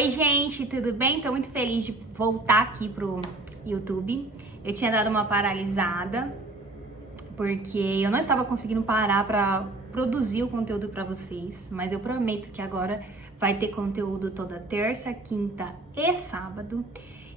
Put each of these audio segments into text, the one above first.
Oi gente, tudo bem? Tô muito feliz de voltar aqui pro YouTube. Eu tinha dado uma paralisada porque eu não estava conseguindo parar pra produzir o conteúdo pra vocês, mas eu prometo que agora vai ter conteúdo toda terça, quinta e sábado.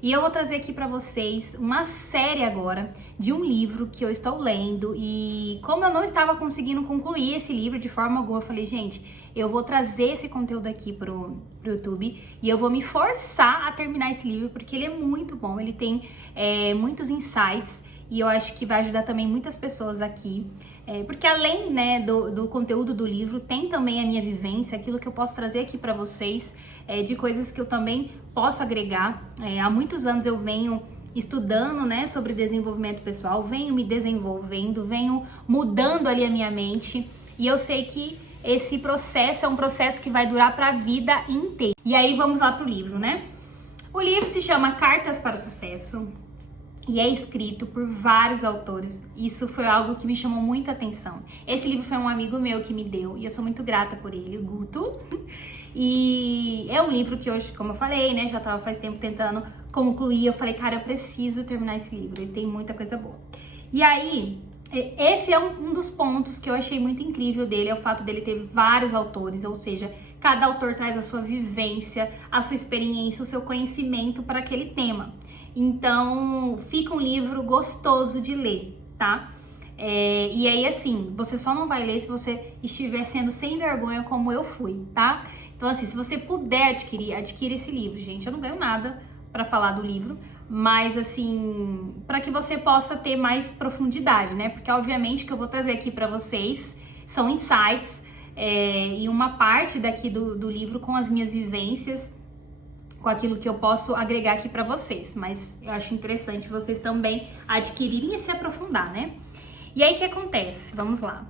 E eu vou trazer aqui pra vocês uma série agora de um livro que eu estou lendo, e como eu não estava conseguindo concluir esse livro de forma alguma, eu falei, gente, eu vou trazer esse conteúdo aqui pro YouTube e eu vou me forçar a terminar esse livro porque ele é muito bom, ele tem muitos insights e eu acho que vai ajudar também muitas pessoas aqui. Porque além, né, do conteúdo do livro, tem também a minha vivência, aquilo que eu posso trazer aqui pra vocês, de coisas que eu também posso agregar. Há muitos anos eu venho estudando, né, sobre desenvolvimento pessoal, venho me desenvolvendo, venho mudando ali a minha mente, e eu sei que esse processo é um processo que vai durar pra vida inteira. E aí vamos lá pro livro, né? O livro se chama Cartas para o Sucesso e é escrito por vários autores. Isso foi algo que me chamou muita atenção. Esse livro foi um amigo meu que me deu e eu sou muito grata por ele, o Guto. E é um livro que hoje, como eu falei, né, já tava faz tempo tentando concluir. Eu falei, cara, eu preciso terminar esse livro, ele tem muita coisa boa. E aí, esse é um dos pontos que eu achei muito incrível dele, é o fato dele ter vários autores, ou seja, cada autor traz a sua vivência, a sua experiência, o seu conhecimento para aquele tema. Então, fica um livro gostoso de ler, tá? E aí, assim, você só não vai ler se você estiver sendo sem vergonha como eu fui, tá? Então, assim, se você puder adquire esse livro, gente. Eu não ganho nada pra falar do livro, mas, assim, para que você possa ter mais profundidade, né? Porque, obviamente, que eu vou trazer aqui pra vocês são insights e uma parte daqui do livro com as minhas vivências, com aquilo que eu posso agregar aqui pra vocês, mas eu acho interessante vocês também adquirirem e se aprofundar, né? E aí, o que acontece? Vamos lá.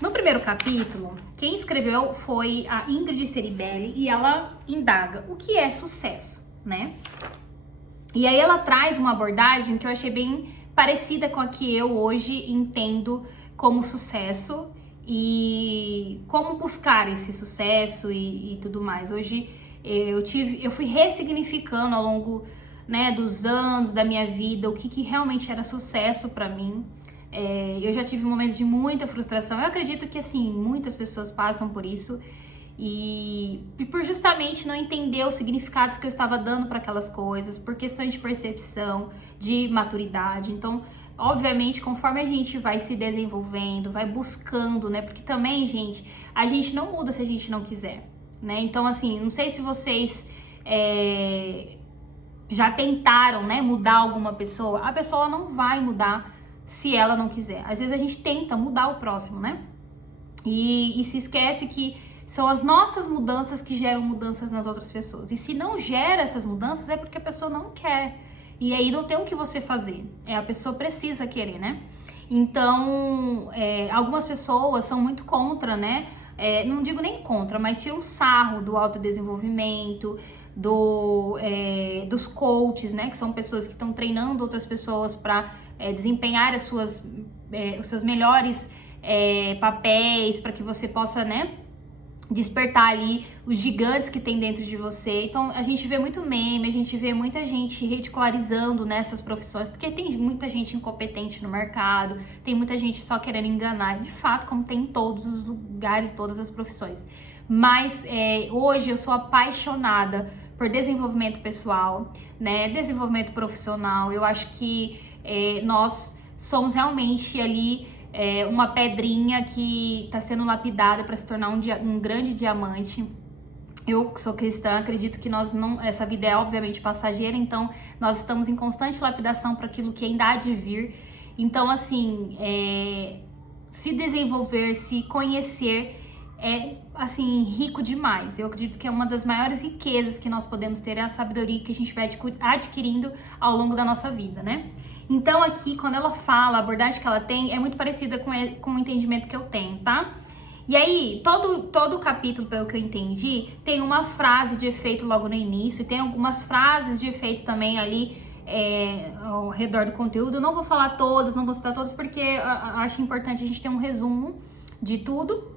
No primeiro capítulo, quem escreveu foi a Ingrid Ceribelli e ela indaga o que é sucesso, né? E aí ela traz uma abordagem que eu achei bem parecida com a que eu hoje entendo como sucesso e como buscar esse sucesso e tudo mais. Hoje eu fui ressignificando ao longo, né, dos anos da minha vida o que realmente era sucesso pra mim. Eu já tive momentos de muita frustração. Eu acredito que, assim, muitas pessoas passam por isso e por justamente não entender os significados que eu estava dando para aquelas coisas, por questões de percepção, de maturidade. Então, obviamente, conforme a gente vai se desenvolvendo, vai buscando, né? Porque também, gente, a gente não muda se a gente não quiser, né? Então, assim, não sei se vocês já tentaram, né, mudar alguma pessoa. A pessoa não vai mudar se ela não quiser. Às vezes a gente tenta mudar o próximo, né? E se esquece que são as nossas mudanças que geram mudanças nas outras pessoas. E se não gera essas mudanças é porque a pessoa não quer. E aí não tem o que você fazer. A pessoa precisa querer, né? Então, algumas pessoas são muito contra, né? Não digo nem contra, mas tiram sarro do autodesenvolvimento, dos coaches, né? Que são pessoas que estão treinando outras pessoas para desempenhar os seus melhores papéis, para que você possa, né, despertar ali os gigantes que tem dentro de você. Então a gente vê muito meme, a gente vê muita gente ridicularizando nessas profissões, porque tem muita gente incompetente no mercado, tem muita gente só querendo enganar, de fato, como tem em todos os lugares, todas as profissões. Mas hoje eu sou apaixonada por desenvolvimento pessoal, né, desenvolvimento profissional. Eu acho que nós somos realmente ali uma pedrinha que está sendo lapidada para se tornar um grande diamante. Eu que sou cristã, acredito que essa vida é obviamente passageira, então nós estamos em constante lapidação para aquilo que ainda há de vir. Então, assim, se desenvolver, se conhecer assim, rico demais. Eu acredito que é uma das maiores riquezas que nós podemos ter, é a sabedoria que a gente vai adquirindo ao longo da nossa vida, né? Então aqui, quando ela fala, a abordagem que ela tem é muito parecida com o entendimento que eu tenho, tá? E aí, todo o capítulo, pelo que eu entendi, tem uma frase de efeito logo no início, e tem algumas frases de efeito também ali ao redor do conteúdo. Eu não vou falar todas, não vou citar todas, porque eu acho importante a gente ter um resumo de tudo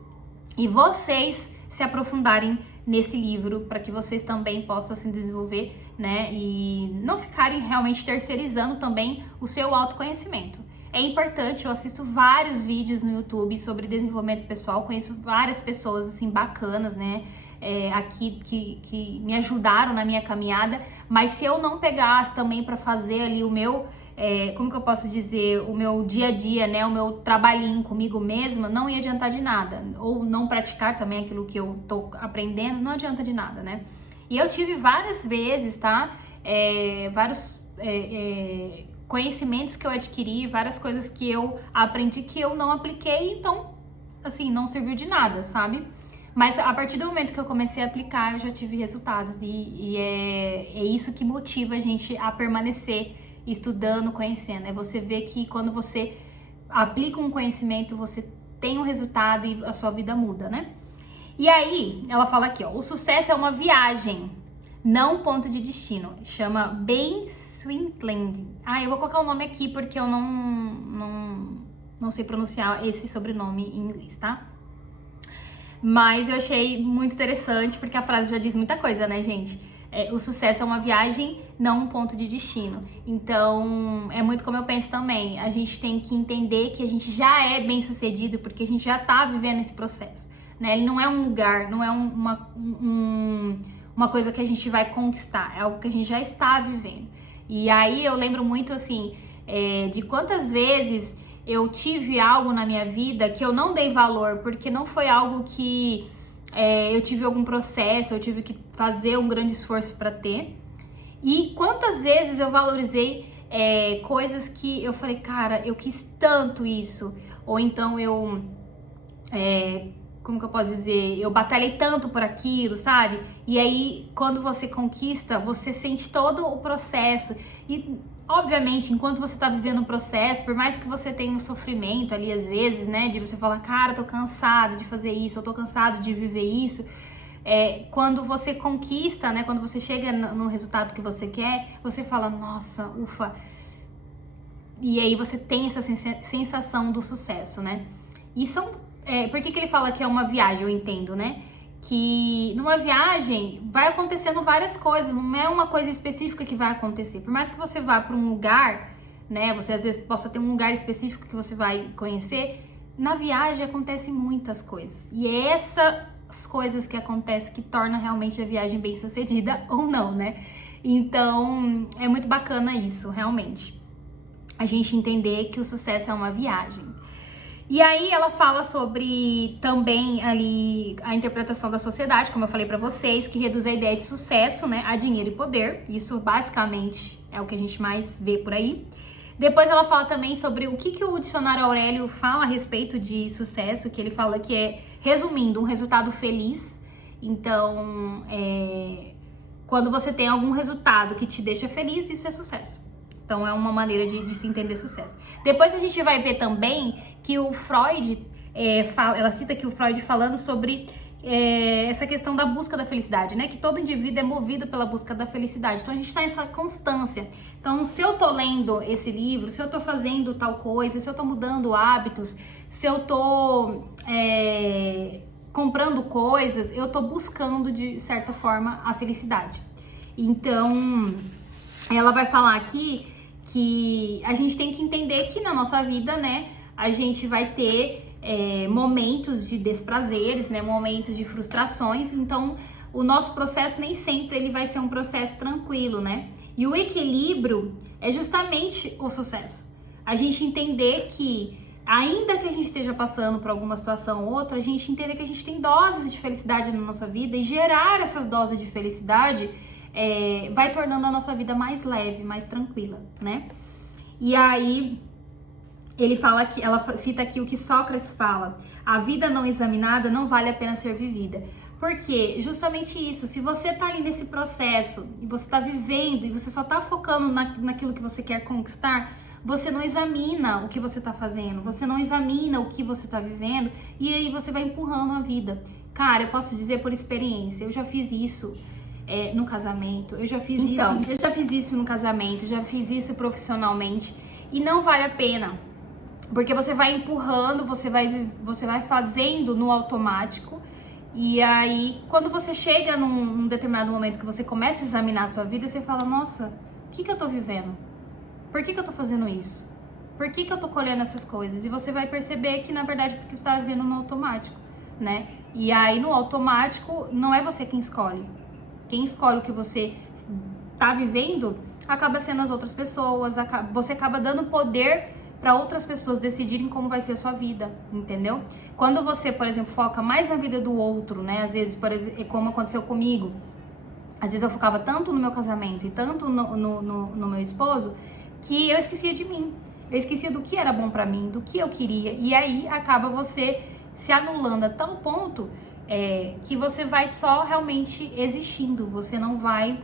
e vocês se aprofundarem nesse livro, para que vocês também possam se desenvolver, né? E não ficarem realmente terceirizando também o seu autoconhecimento. É importante, eu assisto vários vídeos no YouTube sobre desenvolvimento pessoal, conheço várias pessoas, assim, bacanas, né? Aqui que me ajudaram na minha caminhada, mas se eu não pegasse também para fazer ali o meu, como que eu posso dizer, o meu dia a dia, né, o meu trabalhinho comigo mesma, não ia adiantar de nada, ou não praticar também aquilo que eu tô aprendendo, não adianta de nada, né? E eu tive várias vezes, tá, vários conhecimentos que eu adquiri, várias coisas que eu aprendi que eu não apliquei, então, assim, não serviu de nada, sabe? Mas a partir do momento que eu comecei a aplicar, eu já tive resultados e é isso que motiva a gente a permanecer estudando, conhecendo. É você ver que quando você aplica um conhecimento, você tem um resultado e a sua vida muda, né? E aí, ela fala aqui, ó, o sucesso é uma viagem, não um ponto de destino. Chama Ben Swinland. Eu vou colocar o nome aqui porque eu não sei pronunciar esse sobrenome em inglês, tá? Mas eu achei muito interessante, porque a frase já diz muita coisa, né, gente? O sucesso é uma viagem, não um ponto de destino. Então, é muito como eu penso também. A gente tem que entender que a gente já é bem sucedido, porque a gente já tá vivendo esse processo, né? Ele não é um lugar, não é uma coisa que a gente vai conquistar, é algo que a gente já está vivendo. E aí eu lembro muito, assim, de quantas vezes eu tive algo na minha vida que eu não dei valor, porque não foi algo que eu tive algum processo, eu tive que fazer um grande esforço para ter. E quantas vezes eu valorizei coisas que eu falei, cara, eu quis tanto isso. Ou então como que eu posso dizer? Eu batalhei tanto por aquilo, sabe? E aí, quando você conquista, você sente todo o processo. E, obviamente, enquanto você tá vivendo o processo, por mais que você tenha um sofrimento ali, às vezes, né? De você falar, cara, tô cansado de fazer isso, eu tô cansado de viver isso. Quando você conquista, né? Quando você chega no resultado que você quer, você fala, nossa, ufa. E aí você tem essa sensação do sucesso, né? E por que ele fala que é uma viagem, eu entendo, né? Que numa viagem vai acontecendo várias coisas, não é uma coisa específica que vai acontecer. Por mais que você vá para um lugar, né? Você às vezes possa ter um lugar específico que você vai conhecer, na viagem acontecem muitas coisas. E é essas coisas que acontecem que torna realmente a viagem bem sucedida ou não, né? Então, é muito bacana isso, realmente. A gente entender que o sucesso é uma viagem. E aí ela fala sobre também ali a interpretação da sociedade, como eu falei pra vocês, que reduz a ideia de sucesso, né, a dinheiro e poder. Isso basicamente é o que a gente mais vê por aí. Depois ela fala também sobre o que o dicionário Aurélio fala a respeito de sucesso, que ele fala que é, resumindo, um resultado feliz. Então, quando você tem algum resultado que te deixa feliz, isso é sucesso. Então, é uma maneira de se entender sucesso. Depois a gente vai ver também que o Freud, ela cita aqui o Freud falando sobre essa questão da busca da felicidade, né? Que todo indivíduo é movido pela busca da felicidade. Então, a gente está nessa constância. Então, se eu tô lendo esse livro, se eu tô fazendo tal coisa, se eu tô mudando hábitos, se eu tô comprando coisas, eu tô buscando, de certa forma, a felicidade. Então, ela vai falar aqui que a gente tem que entender que na nossa vida, né, a gente vai ter momentos de desprazeres, né, momentos de frustrações. Então, o nosso processo nem sempre ele vai ser um processo tranquilo, né? E o equilíbrio é justamente o sucesso. A gente entender que, ainda que a gente esteja passando por alguma situação ou outra, a gente entender que a gente tem doses de felicidade na nossa vida e gerar essas doses de felicidade vai tornando a nossa vida mais leve, mais tranquila, né? E aí, ele fala que, ela cita aqui o que Sócrates fala: a vida não examinada não vale a pena ser vivida. Porque justamente isso, se você tá ali nesse processo e você tá vivendo e você só tá focando naquilo que você quer conquistar, você não examina o que você tá fazendo, você não examina o que você tá vivendo e aí você vai empurrando a vida. Cara, eu posso dizer por experiência, eu já fiz isso no casamento, eu já fiz isso no casamento, já fiz isso profissionalmente e não vale a pena. Porque você vai empurrando, você vai fazendo no automático E aí, quando você chega num determinado momento que você começa a examinar a sua vida, você fala, nossa, o que eu tô vivendo? Por que eu tô fazendo isso? Por que eu tô colhendo essas coisas? E você vai perceber que, na verdade, porque você tá vivendo no automático, né? E aí, no automático, não é você quem escolhe. Quem escolhe o que você tá vivendo acaba sendo as outras pessoas, você acaba dando poder para outras pessoas decidirem como vai ser a sua vida, entendeu? Quando você, por exemplo, foca mais na vida do outro, né? Às vezes, por exemplo, como aconteceu comigo, às vezes eu focava tanto no meu casamento e tanto no meu esposo, que eu esquecia de mim. Eu esquecia do que era bom pra mim, do que eu queria. E aí acaba você se anulando a tal ponto que você vai só realmente existindo. Você não vai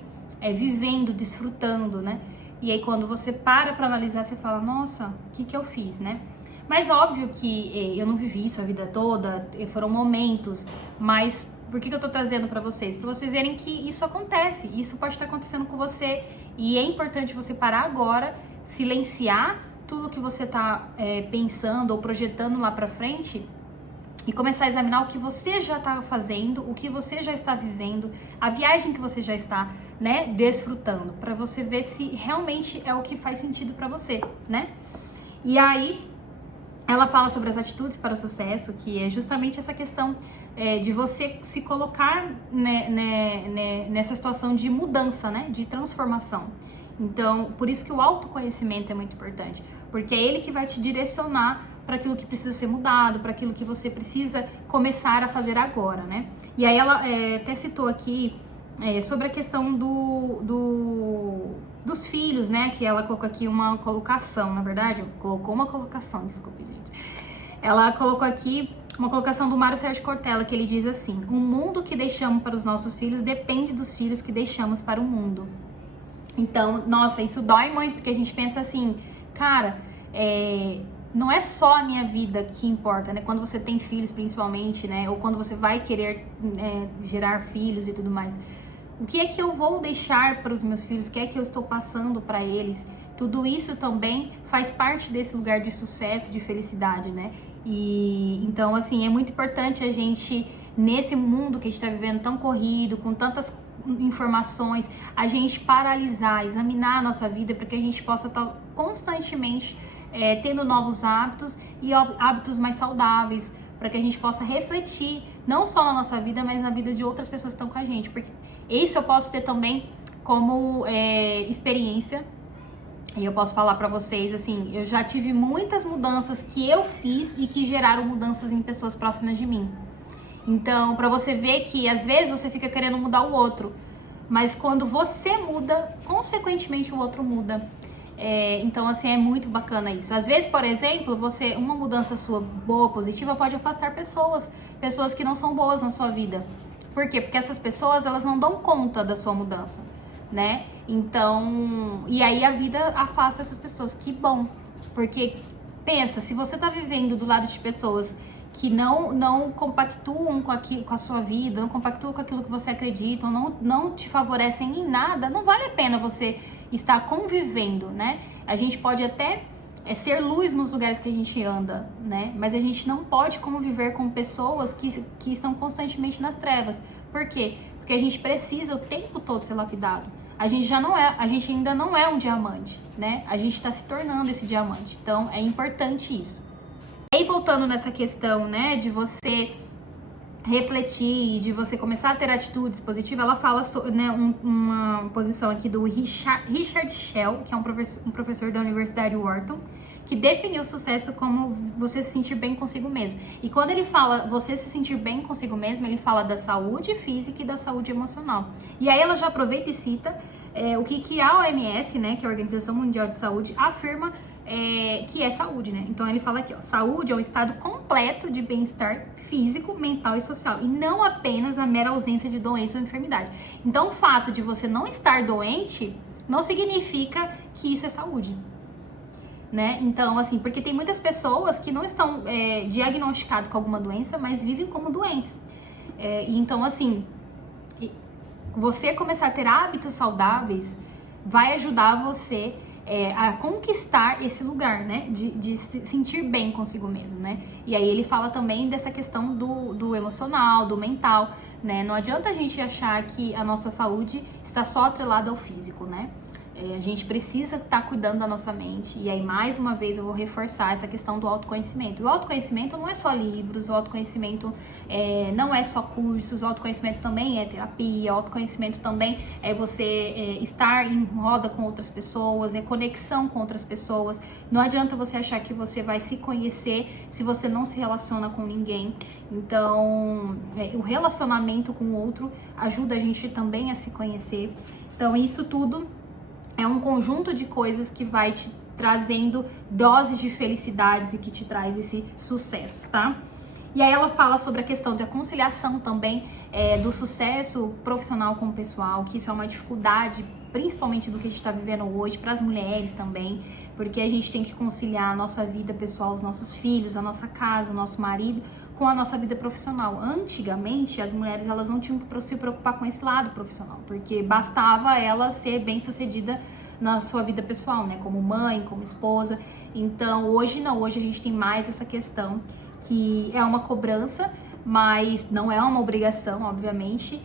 vivendo, desfrutando, né? E aí quando você para pra analisar, você fala, nossa, o que eu fiz, né? Mas óbvio que eu não vivi isso a vida toda, foram momentos, mas por que eu tô trazendo pra vocês? Pra vocês verem que isso acontece, isso pode estar acontecendo com você. E é importante você parar agora, silenciar tudo que você tá pensando ou projetando lá pra frente e começar a examinar o que você já tá fazendo, o que você já está vivendo, a viagem que você já está, né, desfrutando, pra você ver se realmente é o que faz sentido pra você, né? E aí, ela fala sobre as atitudes para o sucesso, que é justamente essa questão de você se colocar nessa situação de mudança, né? De transformação. Então, por isso que o autoconhecimento é muito importante, porque é ele que vai te direcionar para aquilo que precisa ser mudado, para aquilo que você precisa começar a fazer agora, né? E aí ela até citou aqui sobre a questão dos filhos, né? Que ela colocou aqui uma colocação, na verdade, colocou uma colocação, desculpe, gente. Ela colocou aqui uma colocação do Mário Sérgio Cortella, que ele diz assim: o mundo que deixamos para os nossos filhos depende dos filhos que deixamos para o mundo. Então, nossa, isso dói muito, porque a gente pensa assim, cara, não é só a minha vida que importa, né? Quando você tem filhos, principalmente, né? Ou quando você vai querer gerar filhos e tudo mais. O que é que eu vou deixar para os meus filhos? O que é que eu estou passando para eles? Tudo isso também faz parte desse lugar de sucesso, de felicidade, né? E então, assim, é muito importante a gente, nesse mundo que a gente está vivendo tão corrido, com tantas informações, a gente paralisar, examinar a nossa vida para que a gente possa estar constantemente tendo novos hábitos e hábitos mais saudáveis, para que a gente possa refletir não só na nossa vida, mas na vida de outras pessoas que estão com a gente, porque isso eu posso ter também como experiência. E eu posso falar pra vocês, assim, eu já tive muitas mudanças que eu fiz e que geraram mudanças em pessoas próximas de mim. Então, pra você ver que às vezes você fica querendo mudar o outro, mas quando você muda, consequentemente o outro muda. Então, assim, é muito bacana isso. Às vezes, por exemplo, uma mudança sua boa, positiva, pode afastar pessoas que não são boas na sua vida. Por quê? Porque essas pessoas, elas não dão conta da sua mudança, né? Então, e aí a vida afasta essas pessoas. Que bom, porque pensa, se você tá vivendo do lado de pessoas que não compactuam com a sua vida, não compactuam com aquilo que você acredita, não te favorecem em nada, não vale a pena você estar convivendo, né? A gente pode até ser luz nos lugares que a gente anda, né? Mas a gente não pode conviver com pessoas que estão constantemente nas trevas. Por quê? Porque a gente precisa o tempo todo ser lapidado. A gente ainda não é um diamante, né? A gente está se tornando esse diamante. Então, é importante isso. E aí, voltando nessa questão, né, de você refletir, de você começar a ter atitudes positivas, ela fala né, uma posição aqui do Richard Shell, que é um professor da Universidade de Wharton, que definiu o sucesso como você se sentir bem consigo mesmo. E quando ele fala você se sentir bem consigo mesmo, ele fala da saúde física e da saúde emocional. E aí ela já aproveita e cita o que a OMS, né, que é a Organização Mundial de Saúde, afirma que é saúde, né? Então ele fala aqui, ó, saúde é um estado completo de bem-estar físico, mental e social, e não apenas a mera ausência de doença ou enfermidade. Então o fato de você não estar doente não significa que isso é saúde, né? Então, assim, porque tem muitas pessoas que não estão diagnosticadas com alguma doença, mas vivem como doentes. Então, assim, você começar a ter hábitos saudáveis vai ajudar você a conquistar esse lugar, né? De se sentir bem consigo mesmo, né? E aí ele fala também dessa questão do emocional, do mental, né? Não adianta a gente achar que a nossa saúde está só atrelada ao físico, né? A gente precisa estar cuidando da nossa mente. E aí, mais uma vez, eu vou reforçar essa questão do autoconhecimento. O autoconhecimento não é só livros, o autoconhecimento não é só cursos, o autoconhecimento também é terapia, o autoconhecimento também é você estar em roda com outras pessoas, é conexão com outras pessoas. Não adianta você achar que você vai se conhecer se você não se relaciona com ninguém. Então, o relacionamento com o outro ajuda a gente também a se conhecer. Então, isso tudo é um conjunto de coisas que vai te trazendo doses de felicidades e que te traz esse sucesso, tá? E aí ela fala sobre a questão da conciliação também do sucesso profissional com o pessoal, que isso é uma dificuldade, principalmente do que a gente está vivendo hoje, para as mulheres também, porque a gente tem que conciliar a nossa vida pessoal, os nossos filhos, a nossa casa, o nosso marido, com a nossa vida profissional. Antigamente, as mulheres elas não tinham que se preocupar com esse lado profissional, porque bastava ela ser bem-sucedida na sua vida pessoal, né? Como mãe, como esposa. Então, hoje não, hoje a gente tem mais essa questão, que é uma cobrança, mas não é uma obrigação, obviamente.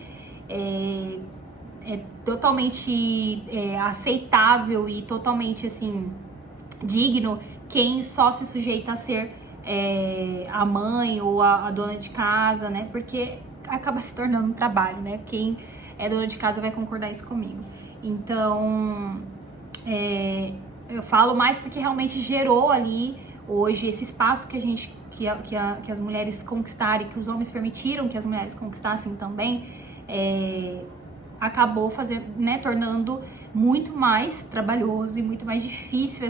É totalmente aceitável e totalmente, assim, digno quem só se sujeita a ser a mãe ou a dona de casa, né? Porque acaba se tornando um trabalho, né? Quem é dona de casa vai concordar isso comigo. Então, eu falo mais porque realmente gerou ali hoje esse espaço que a gente, que as mulheres conquistaram e que os homens permitiram que as mulheres conquistassem também, acabou fazendo, né, tornando muito mais trabalhoso e muito mais difícil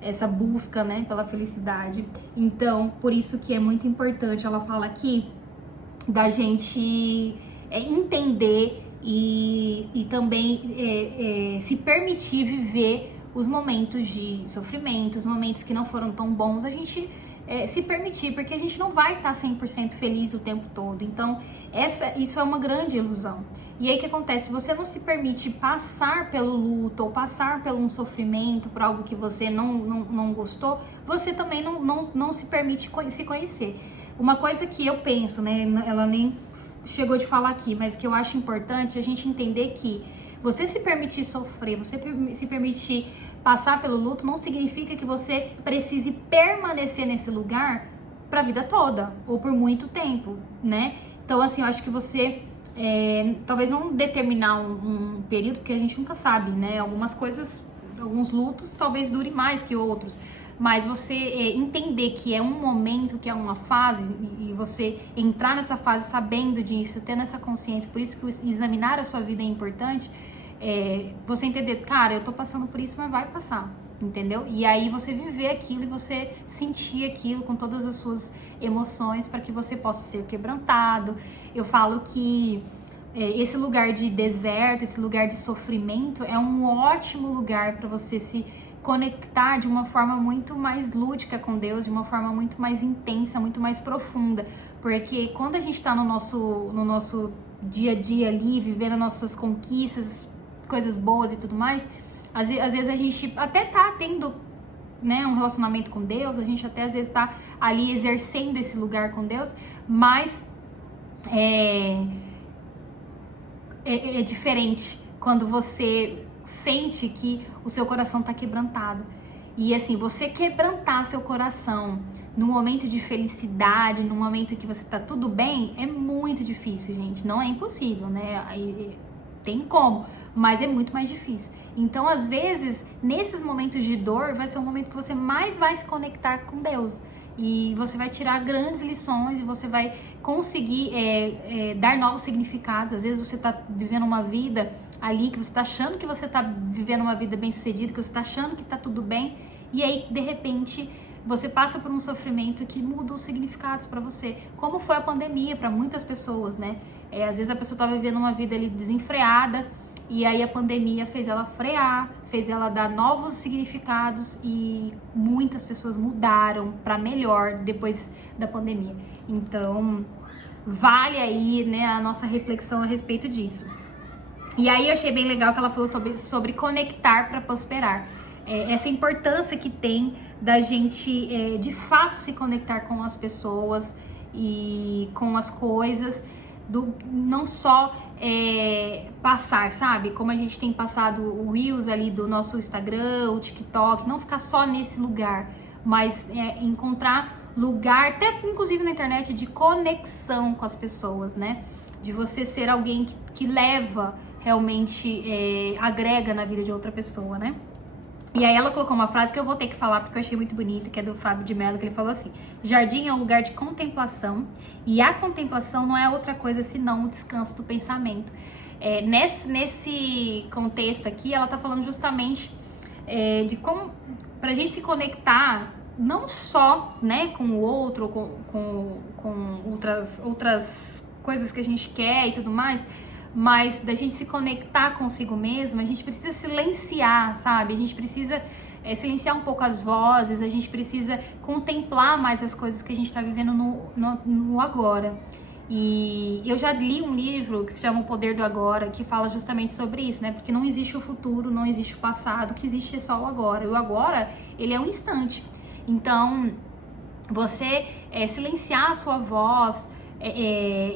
essa busca, né, pela felicidade. Então, por isso que é muito importante, ela fala aqui, da gente entender e também se permitir viver os momentos de sofrimento, os momentos que não foram tão bons, a gente se permitir, porque a gente não vai estar 100% feliz o tempo todo. Então, isso é uma grande ilusão. E aí o que acontece? Se você não se permite passar pelo luto ou passar por um sofrimento, por algo que você não gostou, você também não se permite se conhecer. Uma coisa que eu penso, né, ela nem chegou de falar aqui, mas que eu acho importante a gente entender que você se permitir sofrer, você se permitir passar pelo luto, não significa que você precise permanecer nesse lugar pra vida toda, ou por muito tempo, né? Então, assim, eu acho que você talvez não determinar um período, porque a gente nunca sabe, né? Algumas coisas, alguns lutos talvez durem mais que outros, mas você entender que é um momento, que é uma fase, e você entrar nessa fase sabendo disso, tendo essa consciência, por isso que examinar a sua vida é importante, você entender, cara, eu tô passando por isso, mas vai passar, entendeu? E aí você viver aquilo e você sentir aquilo com todas as suas emoções para que você possa ser quebrantado. Eu falo que esse lugar de deserto, esse lugar de sofrimento é um ótimo lugar para você se conectar de uma forma muito mais lúdica com Deus, de uma forma muito mais intensa, muito mais profunda, porque quando a gente está no nosso dia a dia ali, vivendo nossas conquistas, coisas boas e tudo mais, às vezes a gente até tá tendo, né, um relacionamento com Deus, a gente até às vezes tá ali exercendo esse lugar com Deus, mas é diferente quando você sente que o seu coração tá quebrantado. E assim, você quebrantar seu coração no momento de felicidade, no momento que você tá tudo bem, é muito difícil, gente. Não é impossível, né? Aí, tem como, mas é muito mais difícil. Então, às vezes, nesses momentos de dor, vai ser o momento que você mais vai se conectar com Deus. E você vai tirar grandes lições e você vai conseguir dar novos significados. Às vezes você tá vivendo uma vida ali, que você tá achando que você tá vivendo uma vida bem-sucedida, que você tá achando que tá tudo bem, e aí, de repente, você passa por um sofrimento que muda os significados para você. Como foi a pandemia para muitas pessoas, né? Às vezes a pessoa tá vivendo uma vida ali desenfreada, e aí a pandemia fez ela frear, fez ela dar novos significados, e muitas pessoas mudaram para melhor depois da pandemia. Então, vale aí, né, a nossa reflexão a respeito disso. E aí eu achei bem legal que ela falou sobre conectar para prosperar. essa importância que tem da gente de fato se conectar com as pessoas e com as coisas, não só passar, sabe? Como a gente tem passado o Reels ali do nosso Instagram, o TikTok, não ficar só nesse lugar, mas encontrar lugar, até inclusive na internet, de conexão com as pessoas, né? De você ser alguém que leva, realmente agrega na vida de outra pessoa, né? E aí ela colocou uma frase que eu vou ter que falar porque eu achei muito bonita, que é do Fábio de Mello, que ele falou assim: jardim é um lugar de contemplação e a contemplação não é outra coisa senão o descanso do pensamento. Nesse contexto aqui, ela tá falando justamente de como, pra gente se conectar não só, né, com o outro, com outras coisas que a gente quer e tudo mais, mas da gente se conectar consigo mesmo, a gente precisa silenciar, sabe? A gente precisa silenciar um pouco as vozes, a gente precisa contemplar mais as coisas que a gente tá vivendo no agora. E eu já li um livro que se chama O Poder do Agora, que fala justamente sobre isso, né? Porque não existe o futuro, não existe o passado, o que existe é só o agora. E o agora, ele é um instante. Então, você silenciar a sua voz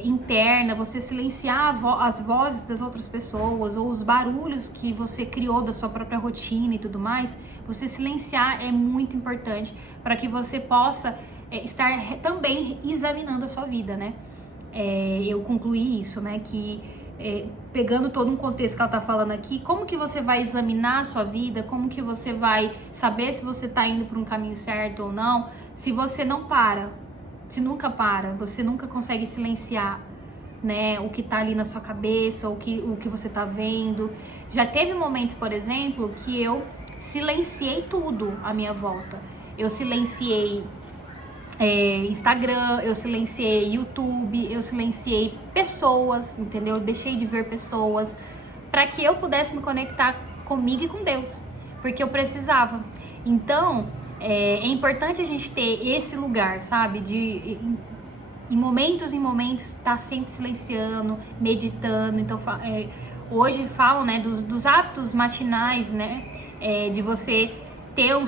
interna, você silenciar as vozes das outras pessoas ou os barulhos que você criou da sua própria rotina e tudo mais, você silenciar é muito importante para que você possa estar também examinando a sua vida, né? Eu concluí isso, né? Que pegando todo um contexto que ela tá falando aqui, como que você vai examinar a sua vida, como que você vai saber se você tá indo por um caminho certo ou não, se você não para, se nunca para, você nunca consegue silenciar, né, o que tá ali na sua cabeça, o que você tá vendo. Já teve momentos, por exemplo, que eu silenciei tudo à minha volta. Eu silenciei Instagram, eu silenciei YouTube, eu silenciei pessoas, entendeu? Eu deixei de ver pessoas para que eu pudesse me conectar comigo e com Deus, porque eu precisava. Então, é importante a gente ter esse lugar, sabe? De em momentos estar sempre silenciando, meditando. Então, hoje falam, né, dos hábitos matinais, né? De você ter o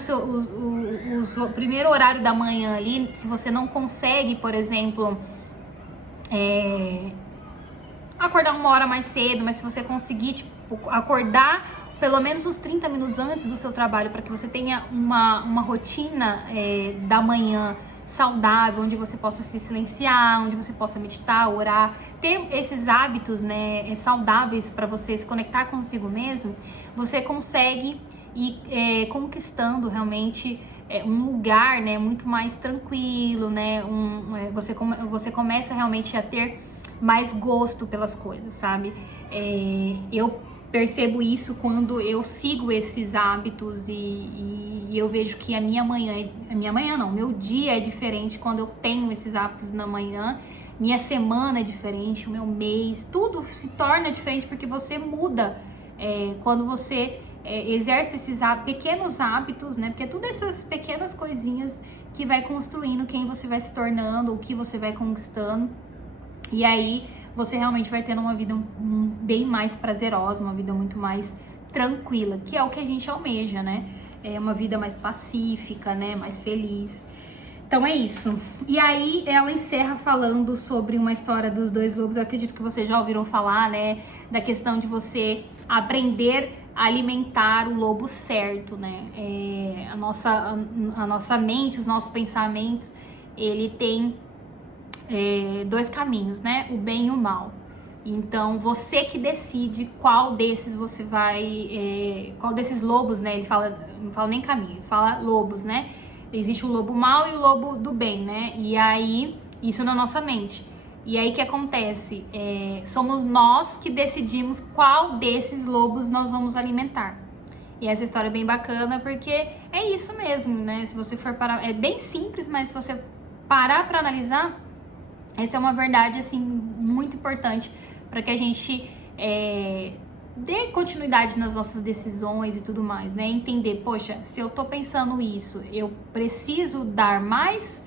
primeiro horário da manhã ali, se você não consegue, por exemplo, acordar uma hora mais cedo, mas se você conseguir, tipo, acordar pelo menos uns 30 minutos antes do seu trabalho, para que você tenha uma rotina da manhã saudável, onde você possa se silenciar, onde você possa meditar, orar, ter esses hábitos, né, saudáveis para você se conectar consigo mesmo, você consegue ir conquistando realmente um lugar, né, muito mais tranquilo, né, você começa realmente a ter mais gosto pelas coisas, sabe? Eu percebo isso quando eu sigo esses hábitos e eu vejo que meu dia é diferente quando eu tenho esses hábitos na manhã, minha semana é diferente, o meu mês, tudo se torna diferente porque você muda quando você exerce esses pequenos hábitos, né? Porque é tudo essas pequenas coisinhas que vai construindo quem você vai se tornando, o que você vai conquistando. E aí você realmente vai tendo uma vida bem mais prazerosa, uma vida muito mais tranquila, que é o que a gente almeja, né? É uma vida mais pacífica, né? Mais feliz. Então é isso. E aí ela encerra falando sobre uma história dos dois lobos. Eu acredito que vocês já ouviram falar, né? Da questão de você aprender a alimentar o lobo certo, né? A nossa mente, os nossos pensamentos, ele tem dois caminhos, né? O bem e o mal. Então, você que decide qual desses você vai... qual desses lobos, né? Ele fala, não fala nem caminho, ele fala lobos, né? Existe o lobo mau e o lobo do bem, né? E aí, isso na nossa mente. E aí, o que acontece? Somos nós que decidimos qual desses lobos nós vamos alimentar. E essa história é bem bacana, porque é isso mesmo, né? Se você for parar... É bem simples, mas se você parar para analisar, essa é uma verdade, assim, muito importante para que a gente dê continuidade nas nossas decisões e tudo mais, né? Entender, poxa, se eu tô pensando isso, eu preciso dar mais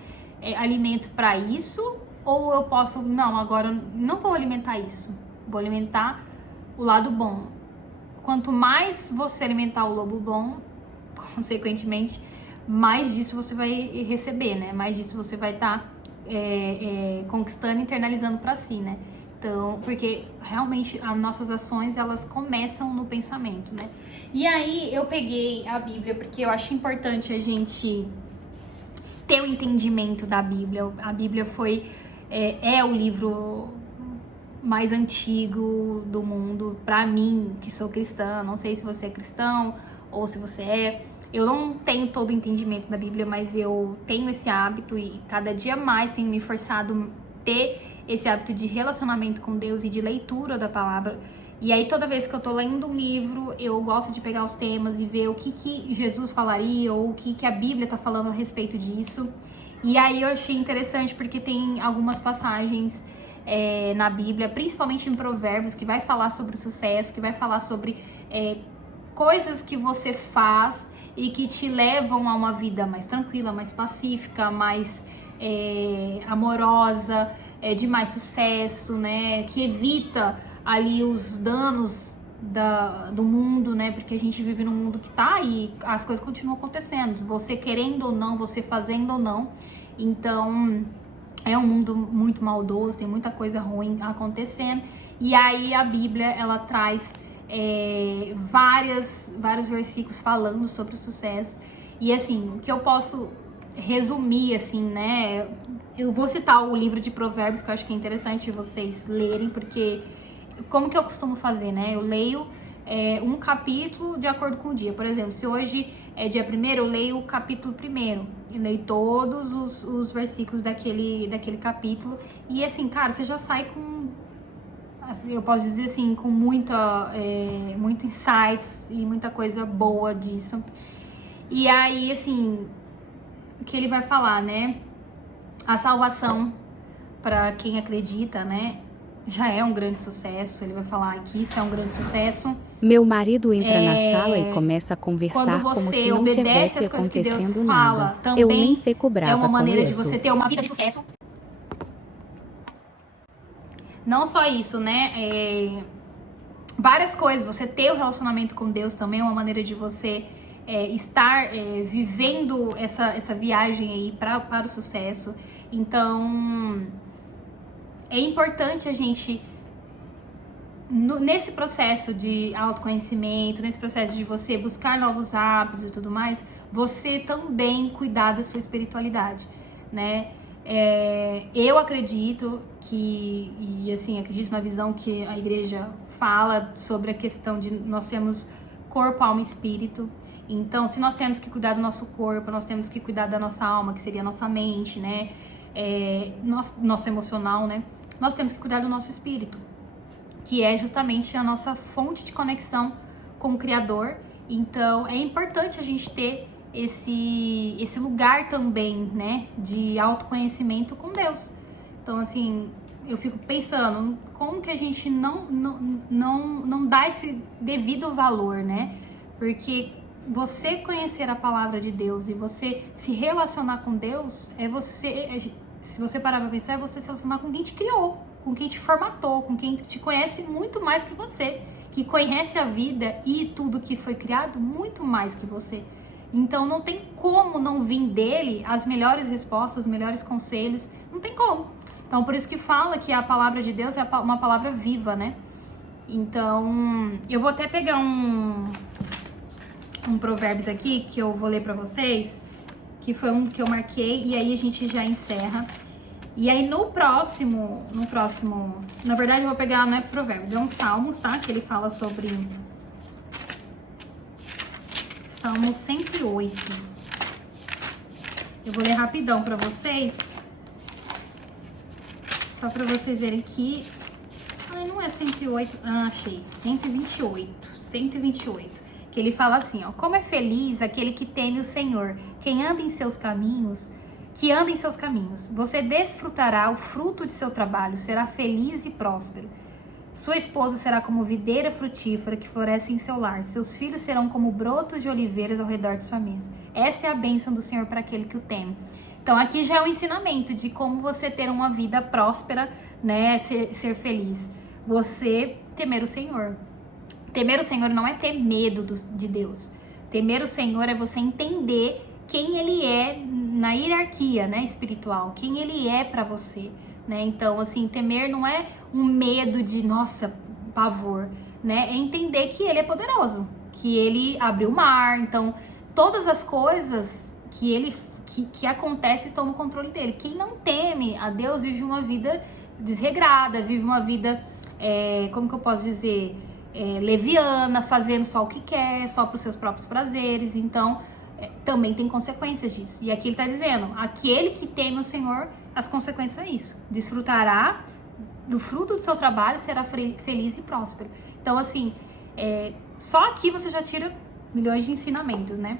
alimento para isso, ou eu posso, não, agora eu não vou alimentar isso, vou alimentar o lado bom. Quanto mais você alimentar o lobo bom, consequentemente, mais disso você vai receber, né? Mais disso você vai estar conquistando, internalizando para si, né? Então, porque realmente as nossas ações, elas começam no pensamento, né? E aí eu peguei a Bíblia porque eu acho importante a gente ter o entendimento da Bíblia. A Bíblia é o livro mais antigo do mundo, pra mim, que sou cristã. Não sei se você é cristão ou se você é. Eu não tenho todo o entendimento da Bíblia, mas eu tenho esse hábito e cada dia mais tenho me forçado a ter esse hábito de relacionamento com Deus e de leitura da palavra. E aí toda vez que eu tô lendo um livro, eu gosto de pegar os temas e ver o que Jesus falaria ou o que a Bíblia tá falando a respeito disso. E aí eu achei interessante porque tem algumas passagens na Bíblia, principalmente em Provérbios, que vai falar sobre o sucesso, que vai falar sobre coisas que você faz e que te levam a uma vida mais tranquila, mais pacífica, mais amorosa, de mais sucesso, né? Que evita ali os danos do mundo, né? Porque a gente vive num mundo que tá aí, as coisas continuam acontecendo, você querendo ou não, você fazendo ou não. Então, é um mundo muito maldoso, tem muita coisa ruim acontecendo. E aí a Bíblia, ela traz vários versículos falando sobre o sucesso. E assim, o que eu posso resumir, assim, né? Eu vou citar o livro de Provérbios, que eu acho que é interessante vocês lerem, porque como que eu costumo fazer, né? Eu leio um capítulo de acordo com o dia. Por exemplo, se hoje é dia 1º, eu leio o capítulo 1º. Eu leio todos os versículos daquele capítulo. E assim, cara, você já sai com, assim, eu posso dizer assim, com muito insights e muita coisa boa disso. E aí, assim, o que ele vai falar, né? A salvação, para quem acredita, né? Já é um grande sucesso. Ele vai falar que isso é um grande sucesso. Meu marido entra na sala e começa a conversar como se não tivesse acontecendo nada. Eu nem fico brava com isso. É uma maneira de você ter uma vida de sucesso. Não só isso, né? Várias coisas. Você ter o relacionamento com Deus também é uma maneira de você estar vivendo essa viagem aí para o sucesso. Então, é importante a gente, nesse processo de autoconhecimento, nesse processo de você buscar novos hábitos e tudo mais, você também cuidar da sua espiritualidade, né? Eu acredito que, e assim, acredito na visão que a igreja fala sobre a questão de nós temos corpo, alma e espírito. Então, se nós temos que cuidar do nosso corpo, nós temos que cuidar da nossa alma, que seria a nossa mente, né? Nosso emocional, né? Nós temos que cuidar do nosso espírito, que é justamente a nossa fonte de conexão com o Criador. Então, é importante a gente ter esse lugar também, né? De autoconhecimento com Deus. Então, assim, eu fico pensando, como que a gente não dá esse devido valor, né? Porque você conhecer a palavra de Deus e você se relacionar com Deus, se você parar pra pensar, é você se relacionar com quem te criou, com quem te formatou, com quem te conhece muito mais que você, que conhece a vida e tudo que foi criado muito mais que você. Então não tem como não vir dele as melhores respostas, os melhores conselhos, não tem como. Então por isso que fala que a palavra de Deus é uma palavra viva, né? Então eu vou até pegar um Provérbios aqui, que eu vou ler pra vocês, que foi um que eu marquei, e aí a gente já encerra. E aí no próximo, na verdade eu vou pegar, não é Provérbios, é um Salmos, tá? Que ele fala sobre Salmos 108. Eu vou ler rapidão pra vocês, só pra vocês verem que... Ai, não é 108, achei, 128. Que ele fala assim, ó: como é feliz aquele que teme o Senhor, quem anda em seus caminhos, que anda em seus caminhos. Você desfrutará o fruto de seu trabalho, será feliz e próspero. Sua esposa será como videira frutífera que floresce em seu lar. Seus filhos serão como brotos de oliveiras ao redor de sua mesa. Essa é a bênção do Senhor para aquele que o teme. Então aqui já é um ensinamento de como você ter uma vida próspera, né, ser feliz. Você temer o Senhor. Temer o Senhor não é ter medo de Deus. Temer o Senhor é você entender quem Ele é na hierarquia, né, espiritual, quem Ele é para você, né? Então, assim, temer não é um medo de, nossa, pavor, né? É entender que Ele é poderoso, que Ele abriu o mar. Então, todas as coisas que acontecem estão no controle dele. Quem não teme a Deus vive uma vida desregrada, vive uma vida, como que eu posso dizer, leviana, fazendo só o que quer, só para os seus próprios prazeres. Então, também tem consequências disso. E aqui ele está dizendo, aquele que teme o Senhor, as consequências é isso. Desfrutará do fruto do seu trabalho, será feliz e próspero. Então, assim, só aqui você já tira milhões de ensinamentos, né?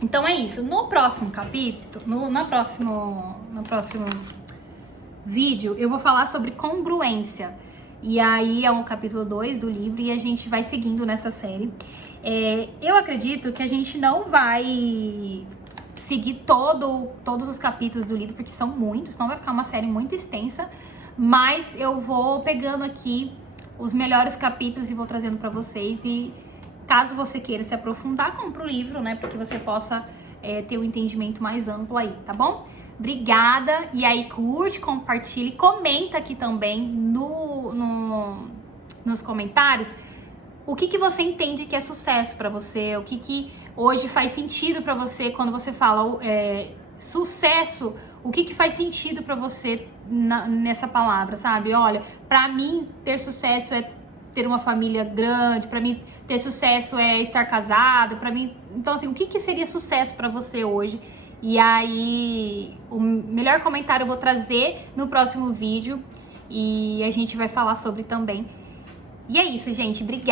Então é isso. No próximo capítulo, no próximo vídeo, eu vou falar sobre congruência. E aí é o capítulo 2 do livro e a gente vai seguindo nessa série. Eu acredito que a gente não vai seguir todos os capítulos do livro, porque são muitos, não vai ficar uma série muito extensa, mas eu vou pegando aqui os melhores capítulos e vou trazendo para vocês. E caso você queira se aprofundar, compra o livro, né, para que você possa ter um entendimento mais amplo aí, tá bom? Obrigada, e aí curte, compartilhe, comenta aqui também nos comentários o que você entende que é sucesso para você, o que hoje faz sentido para você quando você fala sucesso, o que faz sentido para você nessa palavra, sabe? Olha, para mim ter sucesso é ter uma família grande, para mim ter sucesso é estar casado, para mim, então assim, o que seria sucesso para você hoje? E aí, o melhor comentário eu vou trazer no próximo vídeo e a gente vai falar sobre também. E é isso, gente. Obrigada.